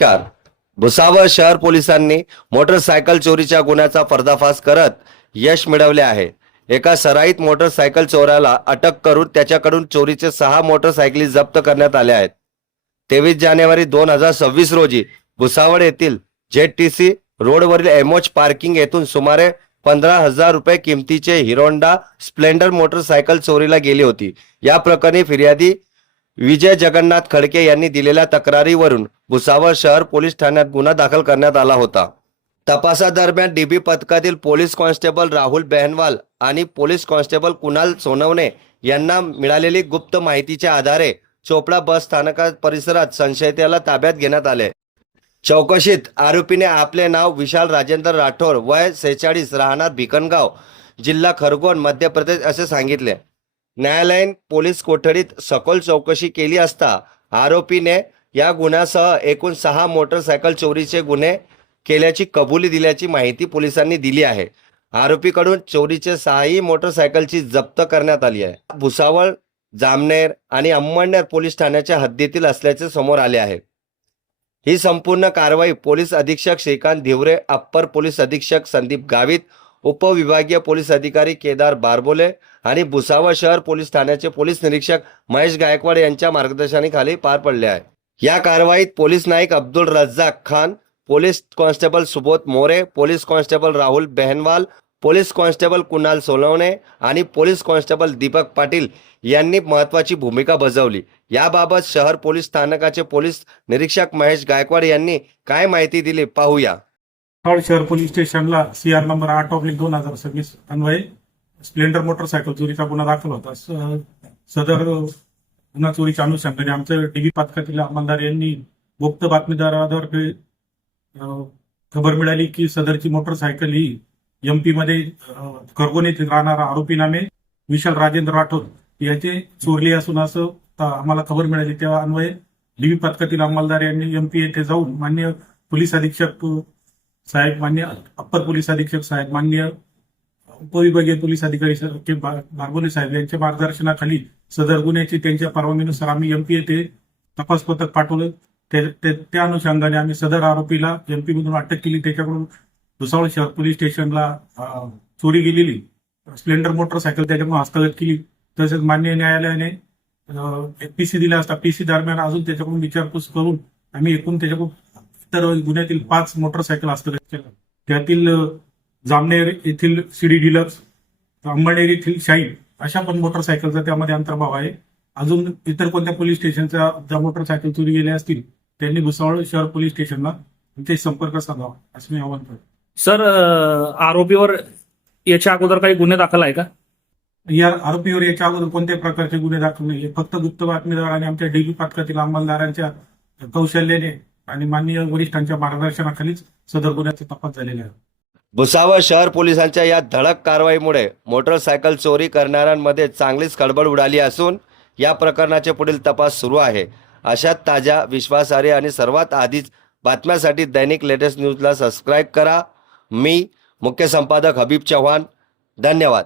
नमस्कार. भुसावळ शहर पोलिसांनी मोटरसायकल चोरीच्या गुन्ह्याचा पर्दाफाश करत यश मिळवले आहे. एका सराईत मोटरसायकल चोराला अटक करून त्याच्याकडून चोरीचे 6 मोटरसायकली जप्त करण्यात आल्या आहेत. 23 जानेवारी 2026 रोजी भुसावळ येथील ZTC रोडवरील एमोच पार्किंग येथून सुमारे 15,000 रुपये किमतीचे हिरोंडा स्प्लेंडर मोटरसायकल चोरीला गेली होती. या प्रकरणी फिर्यादी विजय जगन्नाथ खडके यांनी दिलेल्या तक्रारीवरून भुसावळ शहर पोलीस ठाण्यात गुन्हा दाखल करण्यात आला होता. तपासादरम्यान DB पथकातील पोलीस कॉन्स्टेबल राहुल बेहनवाल आणि पोलीस कॉन्स्टेबल कुणाल सोनवणे यांना मिळालेली गुप्त माहितीच्या आधारे चोपडा बस स्थानका परिसरात संशयिताला ताब्यात घेण्यात आले. चौकशीत आरोपीने आपले नाव विशाल राजेंद्र राठोड, वय 46, राहणार भिकनगाव, जिल्हा खरगोन, मध्य प्रदेश असे सांगितले. न्यायालयीन पोलीस कोठडीत सखोल चौकशी केली असता आरोपीने या गुन्ह्यासह एकूण 6 मोटरसायकल चोरीचे गुन्हे केल्याची कबुली दिल्याची माहिती पोलिसांनी दिली आहे. आरोपीकडून चोरीचे 6ही मोटरसायकलची जप्त करण्यात आली आहे. भुसावळ, जामनेर आणि अंमळनेर पोलीस ठाण्याच्या हद्दीतील असल्याचे समोर आले आहे. ही संपूर्ण कारवाई पोलीस अधीक्षक श्रीकांत धिवरे, अप्पर पोलीस अधीक्षक संदीप गावित, उपविभागीय पोलीस अधिकारी केदार बारबोले आणि भुसावळ शहर पोलीस ठाण्याचे पोलीस निरीक्षक महेश गायकवाड यांच्या मार्गदर्शनाखाली पार पडले आहे. या कारवाईत police Naik Abdul Razzak Khan, police constable Subodh More, police constable Rahul Behanwal, police constable Kunal Sonawane आणि पोलीस कॉन्स्टेबल दीपक पाटील यांनी महत्त्वाची भूमिका बजावली. याबाबत शहर पोलीस स्थानकाचे पोलीस निरीक्षक महेश गायकवाड यांनी काय माहिती दिली पाहूया. शहर पोलीस स्टेशनला CR नंबर 8/2026 अन्वये स्प्लेंडर मोटरसायकल चोरीचा गुन्हा दाखल होता. सदर गुन्हा चोरीच्या अनुषंगाने आमच्या DB पथकातील अंमलदार यांनी गुप्त बातमीदाराद्वारे खबर मिळाली की सदरची मोटरसायकल ही MP मध्ये खरगोन येथे राहणारा आरोपी नामे विशाल राजेंद्र राठोड याचे चोरली असून असं आम्हाला खबर मिळाली. तेव्हा अन्वये DB पथकातील अंमलदार यांनी MP येथे जाऊन मान्य पोलीस अधीक्षक साहेब, मान्य अप्पर पोलीस अधीक्षक साहेब, मान्य उपविभागीय पोलीस अधिकारी बारबोले साहेब यांच्या मार्गदर्शनाखाली सदर गुन्ह्याची त्यांच्या परवानगीनुसार आम्ही MP येथे तपास पथक पाठवलं. त्या अनुषंगाने आम्ही सदर आरोपीला MP मधून अटक केली. त्याच्याकडून भुसावळ शहर पोलीस स्टेशनला चोरी गेलेली स्प्लेंडर मोटरसायकल त्याच्याकडून हस्तगत केली. तसेच मान्य न्यायालयाने PC दिला असता. PC दरम्यान अजून त्याच्याकडून विचारपूस करून आम्ही एकूण त्याच्याकडून इतर गुन्ह्यातील 5 मोटरसायकल हस्तगत केल्या. त्यातील जामनेर येथील CD डिलक्स, अंमळनेर येथील शाईन अशा पण मोटरसायकलचा त्यामध्ये अंतर्भाव आहे. अजून इतर कोणत्या पोलीस स्टेशनच्या ज्या मोटरसायकल चोरी गेल्या असतील त्यांनी भुसावळ शहर पोलीस स्टेशनला ते संपर्क साधावा असं मी आवाहन करतो. सर, आरोपीवर याच्या अगोदर काही गुन्हे दाखल आहे का? या आरोपीवर याच्या अगोदर कोणत्याही प्रकारचे गुन्हे दाखल नाही. फक्त गुप्त बातमीदार आणि आमच्या DB पथकातील अंमलदारांच्या कौशल्याने आणि माननीय वरिष्ठांच्या मार्गदर्शनाखालीच सदर गुन्ह्याचा तपास झालेला आहे. भुसावळ शहर पोलिसांच्या या धडक कारवाईमुळे मोटरसायकल चोरी करणाऱ्यांमध्ये चांगलीच खळबळ उडाली असून या प्रकरणाचे पुढील तपास सुरू आहे. अशात ताज्या, विश्वासार्ह आणि सर्वात आधीच बातम्यांसाठी दैनिक लेटेस्ट न्यूजला सबस्क्राईब करा. मी मुख्य संपादक हबीब चव्हाण. धन्यवाद.